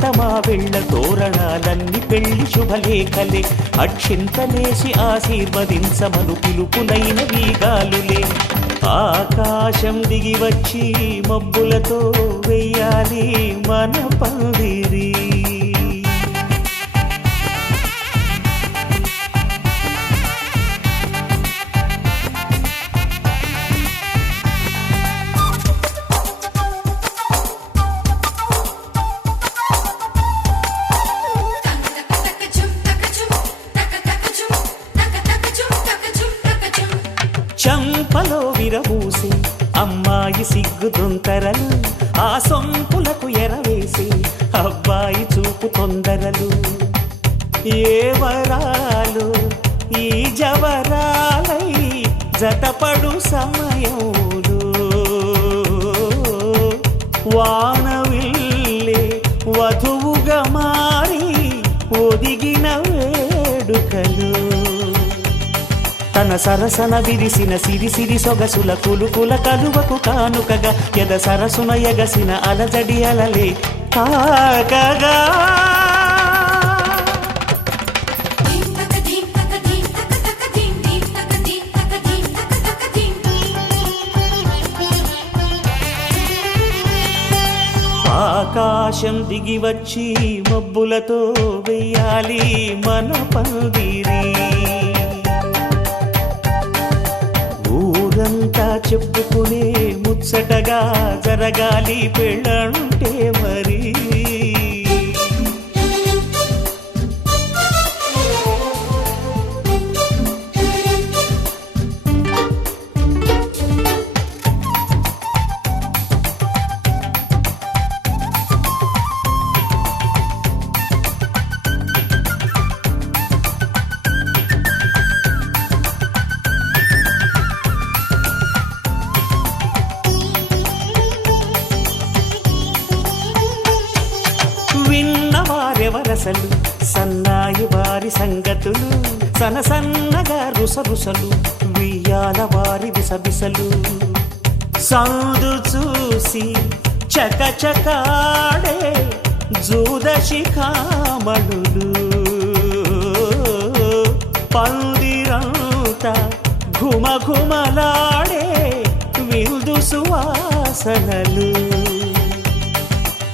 ఎండలేత మా వెళ్ళ తోరణాలన్నీ పెళ్లి శుభలేఖలే అక్షింతలేసి ఆశీర్వదించమను పిలుపులైన వీగాలులే ఆకాశం దిగి వచ్చి మబ్బులతో వెయ్యాలి మన పందిరి చంపలో విరబూసి అమ్మాయి సిగ్గు దొంతరలు ఆ సొంపులకు ఎరవేసి అబ్బాయి చూపు తొందరలు ఏ వరాలు ఈ జవరాలై జతపడు సమయంలో వానవిల్లే వధువుగా మారి ఒదిగిన వేడుకలు తన సరసన విరిసిన సిరిసిరి సొగసుల కులుకుల కలువకు కానుకగా ఎద సరసున ఎగసిన అలజడి అలలే తాకగా ఆకాశం దిగి వచ్చి మబ్బులతో వెయ్యాలి మన పందిరి ఊరంతా చెప్పుకునే ముచ్చటగా జరగాలి పెళ్ళంటే మరి విన్నవారెవరసలు సన్నాయి వారి సంగతులు సనసన్నగా రుసరుసలు వియ్యాల వారి బిసబిసలు సౌదు చూసి చకచకాడే జూదశిఖామణులు పందిరంతా ఘుమఘుమలాడే విందు సువాసనలు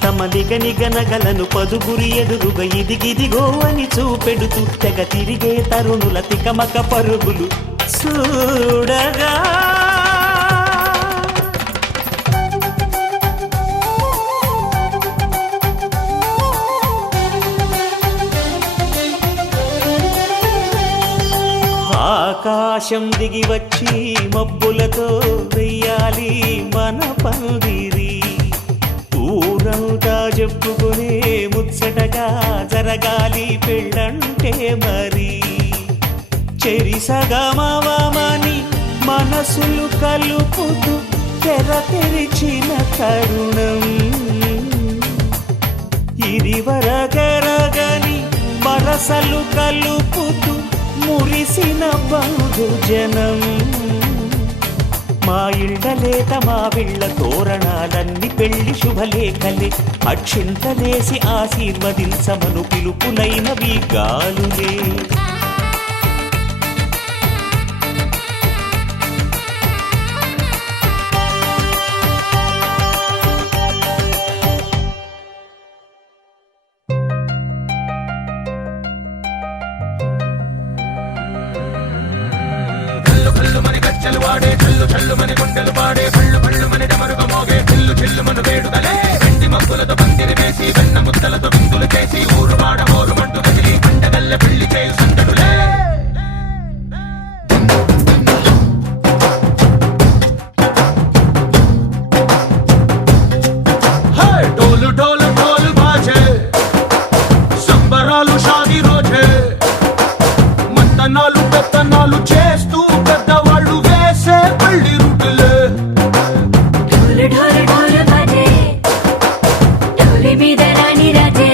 తమ నిగనిగనగలను పదుగురి ఎదురుగా ఇదిగిదిగో అని చూపెడుతూ తెగ తిరిగే తరుణుల తికమక పరుగులు చూడగా ఆకాశం దిగి వచ్చి మబ్బులతో వెయ్యాలి మన పందిరి ఊరంతా చెప్పుకునే ముచ్చటగా జరగాలి పెళ్ళంటే మరి చెరిసగమవమని మనసులు కలుపుతూ తెర తెరిచిన తరుణం ఇదివరగరగని వరసలు కలుపుతూ మురిసిన బంధుజనం మా ఇళ్ళలేత మా వీళ్ళ తోరణాలన్నీ పెళ్లి శుభలేఖలే అక్షింతలేసి ఆశీర్వదించమను పిలుపులైనవి గాలులే గజ్జలు వాడే చల్లు చల్లు మన గుండెలు పాడే పళ్ళు పళ్ళు మన డమరుగ మోగే చిల్లు చిల్లు మన వేడుదలే వెండి మబ్బులతో పందిరి వేసి వెన్న ముద్దలతో విందులు చేసి ఊరు వాడ మోరు మంటు కదిలి పండగల్లె పెళ్లి చేయు సందడులే డోలు డోలు డోలు బాజే సంబరాలు షాదీ రోజే మంతనాలు పెత్తనాలు చేస్తూ పెద్దవాళ్ళు వేసే పెళ్లి రూటులే ఢోలు ఢోలు ఢోలు బాజే ఢోలి మీద రాణి రాజే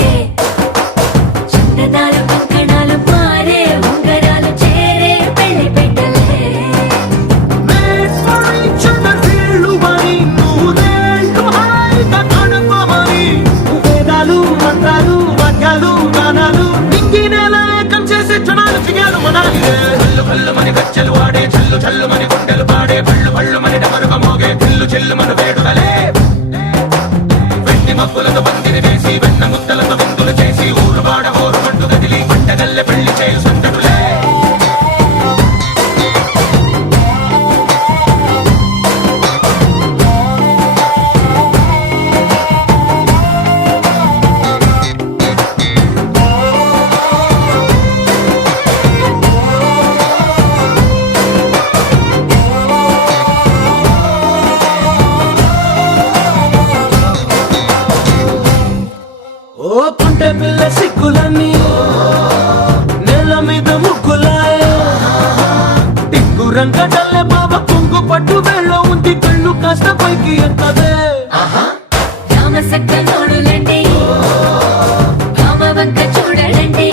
తాళాలు వాద్యాలు గానాలు నింగి నేల ఏకం చేసే క్షణాలు చిగాలు మనాలి కళ్ళు కళ్ళు మని గజ్జలు వాడే చల్లు చల్లు మని గుండెలు పాడే పళ్ళు పళ్ళు మని డమరుగ మోగే చిల్లు చిల్లు మన వేడుదలే వెండి మబ్బులతో పందిరి వేసి వెన్న ముద్దలతో విందులు చేసి ఊరు వాడ ఊరు మంటు గదిలి పంటగల్లె పెళ్లి చేయు సందడులే ఓ పుంటె పిల్ల సిక్కులన్నీ నేల మీద ముగ్గులాయ టిక్కు రంగడల్లె బాబా కొంగు పట్టు వెళ్ళ ఉంది కళ్ళు కాస్త పైకి ఎత్తదే రామసక్క నోడులండి రామవంక చూడడండి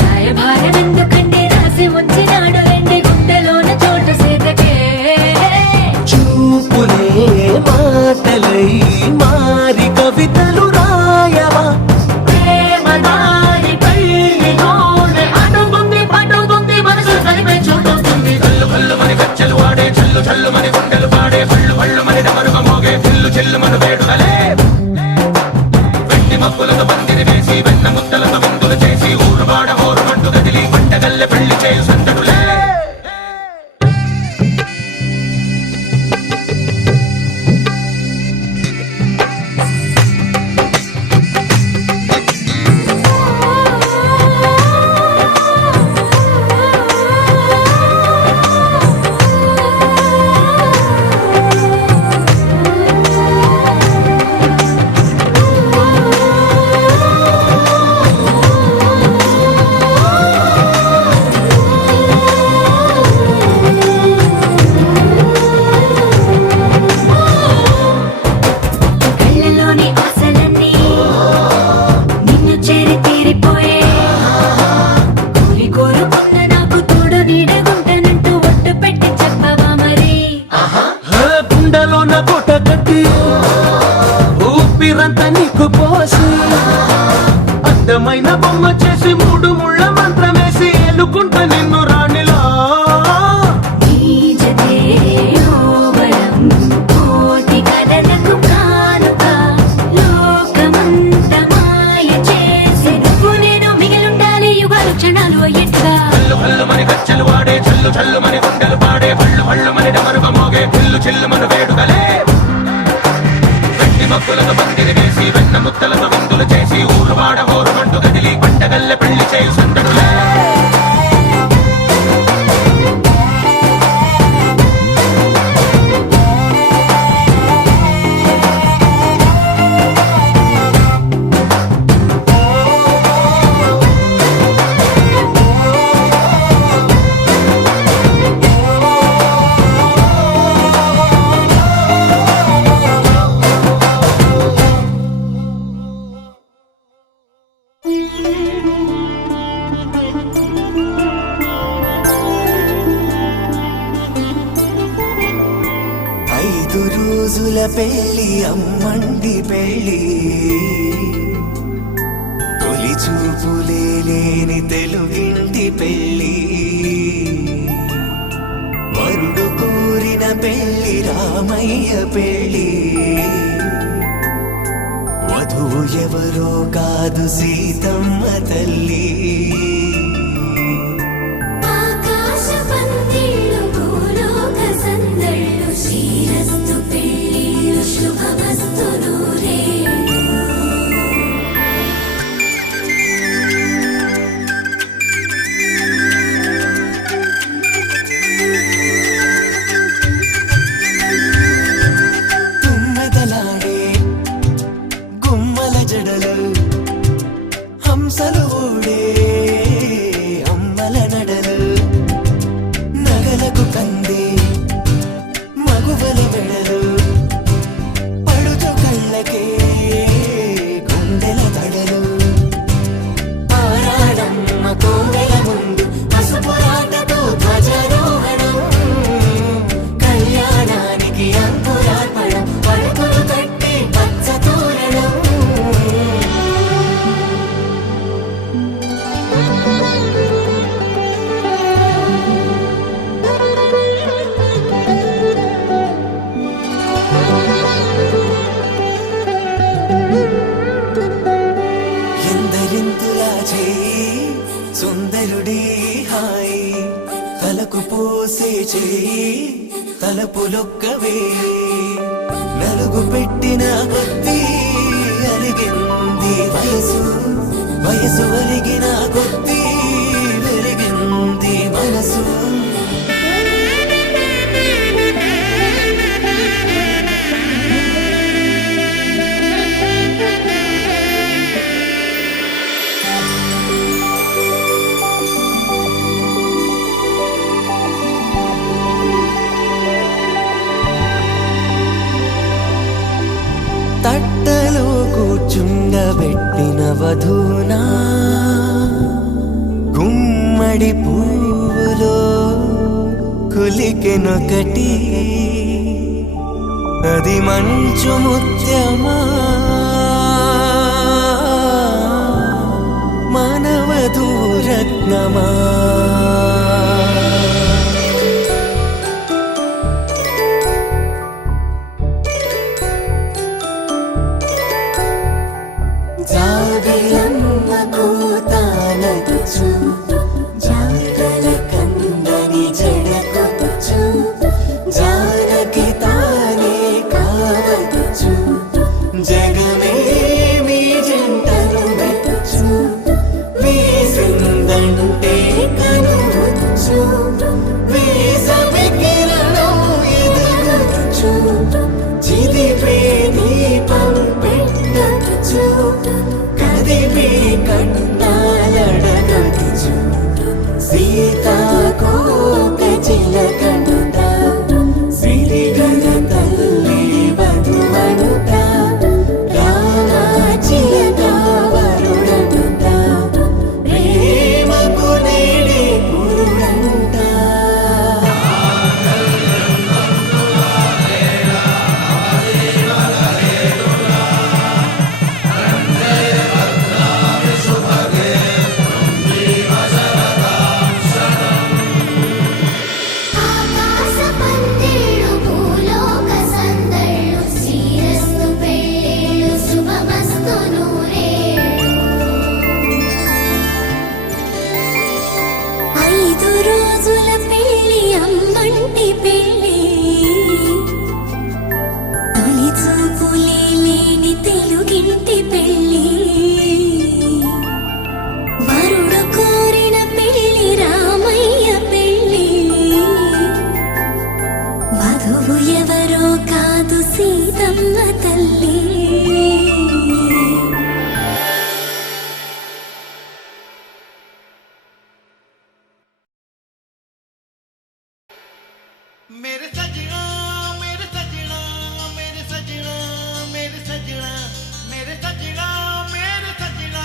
రాయభారం ఎందుకండి రాసి ఉంచినాడు రండి గుండెలోన చోటు సేదకే చూపులే మాటలై మారి కవితలు రాయవా ప్రేమదారి పెళ్లిలోనే అడుగుంది మనసు కలిపే చోటొస్తుంది కళ్ళు కళ్ళు మని గజ్జలు వాడే చల్లు చల్లు మని గుండెలు పాడే పళ్ళు పళ్ళు మని డమరుగ మోగే చిల్లు చిల్లు మన వేడుదలే వెండి మబ్బులతో పందిరి వేసి వెన్న ముద్దలతో విందులు చేసి ఊరు వాడ ఊరు మంటు గదిలి పంటగల్లె పెళ్లి చేయు సందడులే కళ్ళలోని ఆశలన్నీ నిన్ను చేరి తీరిపోయే కోరుకున్న నాకు తోడు నీడగుంటానంటూ ఒట్టు పెట్టి చెప్పవా మరి గుండెలోన కోట కట్టి ఊపిరంతా నీకు పోసి అందమైన బొమ్మ చేసి మూడు ముళ్ళ మంత్రమేసి ఎలుకుంట నిన్ను రాణిలా నీజతే యోవరం కోటి కలలకు కానుక లోకమంత మాయ చేసి నువ్వు నేను మిగిలుండాలి యుగాలు క్షణాలు అయ్యట్గా కళ్ళు కళ్ళు మని గజ్జలు వాడే చల్లు చల్లు మని గుండెలు పాడే పళ్ళు పళ్ళు మని డమరుగ మోగే చిల్లు చిల్లు మన వేడుదలే వెండి మబ్బులతో పందిరి వేసి వెన్న ముద్దలతో విందులు చేసి ఊరు వాడ ఊరు మంటు గదిలి పంటగల్లె పెళ్లి చేయు సందడులే ఐదు రోజుల పెళ్లి అమ్మండి పెళ్లి తొలి చూపులే లేని తెలుగింటి పెళ్లి వరుడు కోరిన పెళ్లి రామయ్య పెళ్లి వధువు ఎవరో కాదు సీతమ్మ తల్లి ఆకాశ పందిళ్ళు భూలోక సందళ్ళు శ్రీరస్తు పెళ్ళిళ్ళు శుభమస్తు నూరేళ్ళు తుమ్మెదలాడే గుమ్మల జడలు హంసలు ఊడే అమ్మల నడలు నగలకు కంది మగువల మెడలు పడుచు కళ్ళకే గుండెల తడలు ఆరాడమ్మ కోవెల ముందు పసుపు రాతతో ధ్వజారోహణం కళ్యాణానికి అంకురార్పణం పడుకులు కట్టి పచ్చ తోరణం చేయి తలపులొక్కవే నలుగు పెట్టిన కొద్దీ అరిగింది వయసు వయసు ఒరిగిన కొద్దీ వెలిగింది మనసు తట్టలో కూర్చుండబెట్టిన వధూనా గుమ్మడి పువ్వులో కులికెనొకటి అది మంచు ముత్యమా మానవధూ రత్నమా జాబిలమ్మకు తానదుచు జాగల కందని జడకొచ్చు జానకి తానే కావదుచు జగమే మీ జంటను వెతుచు వేసిందంటే కనువచ్చు వేసవి కిరణం ఎదుగుచు చిదిపే దీపం పెట్టచ్చు కదిపే కన్నాలడగచ్చు సీతాకోక చిలకనుట సిరిగల తల్లి వధువనుట రామ చిలక వరుడనుట ప్రేమకు నేడే పురుడంట ఆకాశ పందిళ్ళు భూలోక సందళ్ళు శ్రీరస్తు పెళ్ళిళ్ళు శుభమస్తు నూరేళ్ళు 5 రోజుల పెళ్ళి అమ్మంటి పెళ్ళి తొలి చూపులే లేని తెలుగింటి పెళ్ళి వరుడు కోరిన పెళ్ళి రామయ్య పెళ్ళి వధువు ఎవరో కాదు సీతమ్మ తల్లి मेरे सजना मेरे सजना मेरे सजना मेरे सजना मेरे सजना मेरे सजना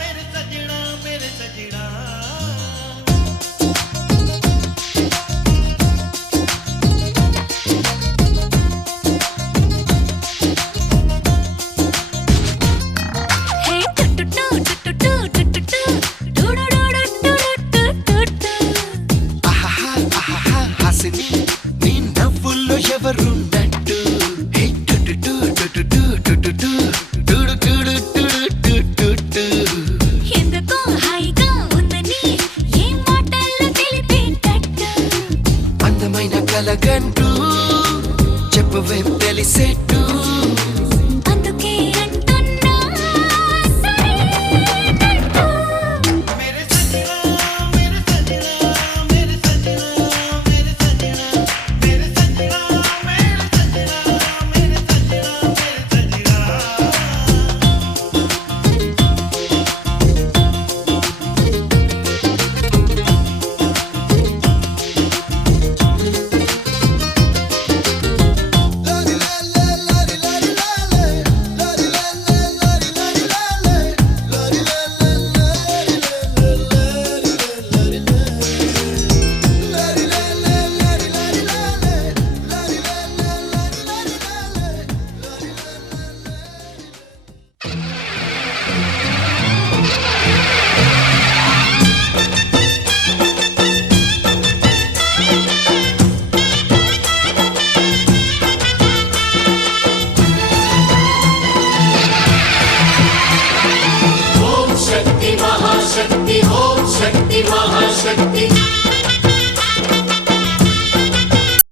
मेरे सजना मेरे सजना హే టుటుటు టుటుటు టుటుటు టుడుడుడుడుడుడుడుడు ఆహాహా ఆహాహా హాసిని నీ నవ్వుల్లో ఎవరున్నట్టు హే టుటుటు టుటుటు టుటుటు టుడు టుడు టుడు టుటుటు ఎందుకో హాయిగా ఉందని ఏం మాటల్లో తెలిపేటట్టు అందమైన కలగంటూ చెప్పవేం తెలిసేట్టు అందుకే అంటున్నా సరేనంటూ. मेरे सजना मेरे सजना मेरे सजना मेरे सजना मेरे सजना मेरे सजना मेरे सजना मेरे सजना महाशक्ति ओम शक्ति महाशक्ति